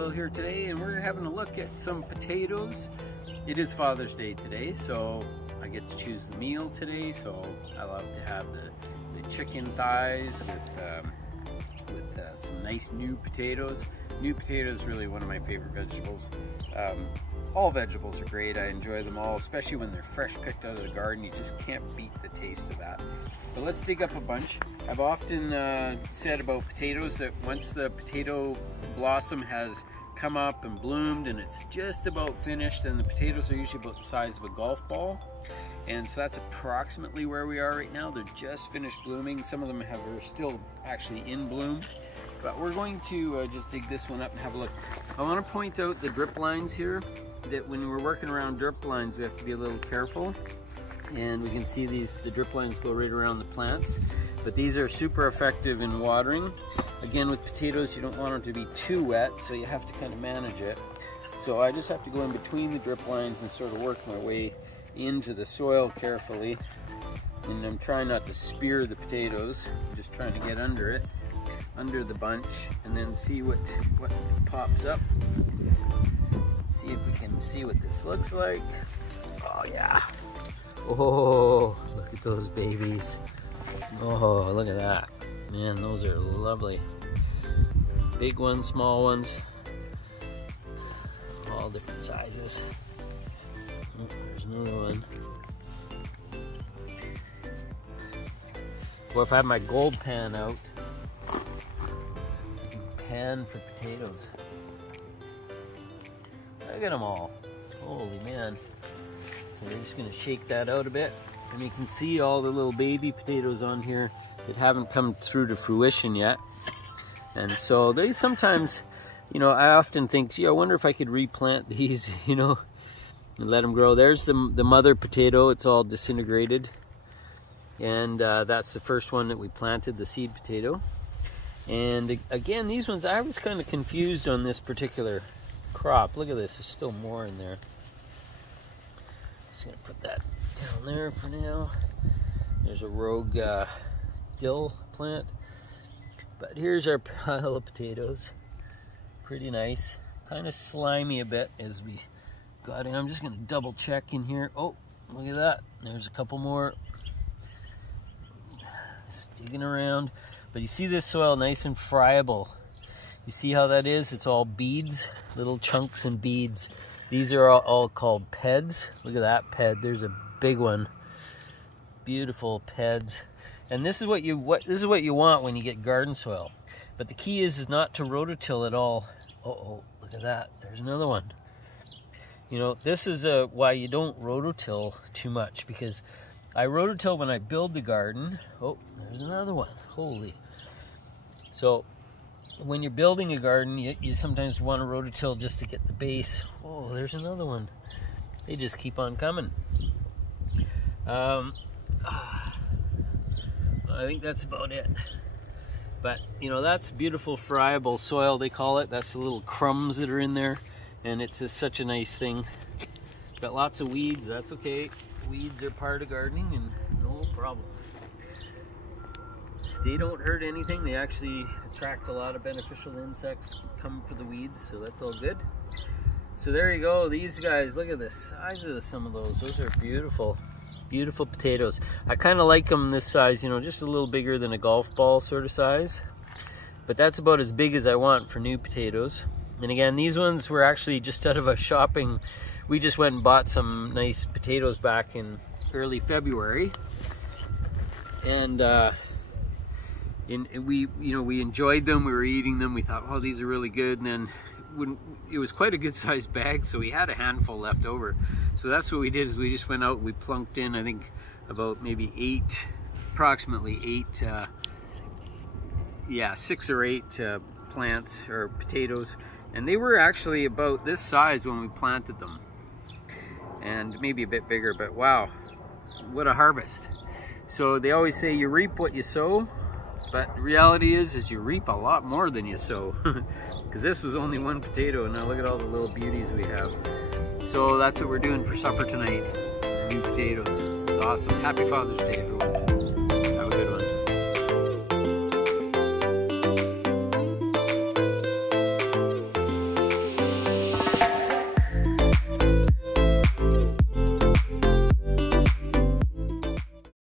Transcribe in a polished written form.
Salvail here today, and we're having a look at some potatoes. It is Father's Day today, so I get to choose the meal today. So I love to have the chicken thighs with some nice new potatoes. New potatoes is really one of my favorite vegetables. All vegetables are great. I enjoy them all, especially when they're fresh picked out of the garden. You just can't beat the taste of that. But let's dig up a bunch. I've often said about potatoes that once the potato blossom has come up and bloomed and it's just about finished, and the potatoes are usually about the size of a golf ball. And so that's approximately where we are right now. They're just finished blooming. Some of them are still actually in bloom. But we're going to just dig this one up and have a look. I want to point out the drip lines here, that when we're working around drip lines, we have to be a little careful. And we can see the drip lines go right around the plants. But these are super effective in watering. Again, with potatoes, you don't want them to be too wet, so you have to kind of manage it. So I just have to go in between the drip lines and sort of work my way into the soil carefully. And I'm trying not to spear the potatoes. I'm just trying to get under it, under the bunch, and then see what pops up. See if we can see what this looks like. Oh yeah. Oh, look at those babies. Oh, look at that. Man, those are lovely. Big ones, small ones, all different sizes. Oh, there's another one. Well, if I have my gold pan out, I can pan for potatoes. Look at them all. Holy man. So we're just gonna shake that out a bit. And you can see all the little baby potatoes on here that haven't come through to fruition yet. And so they sometimes, you know, I often think, gee, I wonder if I could replant these, you know, and let them grow. There's the mother potato. It's all disintegrated. And that's the first one that we planted, the seed potato. And again, these ones, I was kind of confused on this particular crop. Look at this, there's still more in there. Just gonna put that down there for now. There's a rogue dill plant. But here's our pile of potatoes. Pretty nice. Kind of slimy a bit as we got in. I'm just gonna double check in here. Oh, look at that. There's a couple more. Just digging around. But you see this soil nice and friable. You see how that is? It's all beads, little chunks and beads. These are all called peds. Look at that ped. There's a big one. Beautiful peds. And this is what you want when you get garden soil. But the key is not to rototill at all. Uh-oh, look at that. There's another one. You know, this is why you don't rototill too much, because I rototill when I build the garden. Oh, there's another one. Holy. So when you're building a garden, you sometimes want to rototill just to get the base. Oh, there's another one. They just keep on coming. I think that's about it. But, you know, that's beautiful friable soil, they call it. That's the little crumbs that are in there. And it's just such a nice thing. Got lots of weeds, that's okay. Weeds are part of gardening and no problem. They don't hurt anything. They actually attract a lot of beneficial insects, come for the weeds, so that's all good. So there you go. These guys, look at the size of some of those. Those are beautiful, beautiful potatoes. I kind of like them this size, you know, just a little bigger than a golf ball sort of size. But that's about as big as I want for new potatoes. And again, these ones were actually just out of a shopping. We just went and bought some nice potatoes back in early February. And we enjoyed them. We were eating them. We thought, oh, these are really good. And then it was quite a good sized bag, so we had a handful left over. So that's what we did, is we just went out, we plunked in, I think about maybe approximately 6 or 8 plants or potatoes. And they were actually about this size when we planted them. And maybe a bit bigger, but wow, what a harvest. So they always say you reap what you sow. But the reality is you reap a lot more than you sow. Because this was only one potato, and now look at all the little beauties we have. So that's what we're doing for supper tonight. New potatoes. It's awesome. Happy Father's Day, everyone.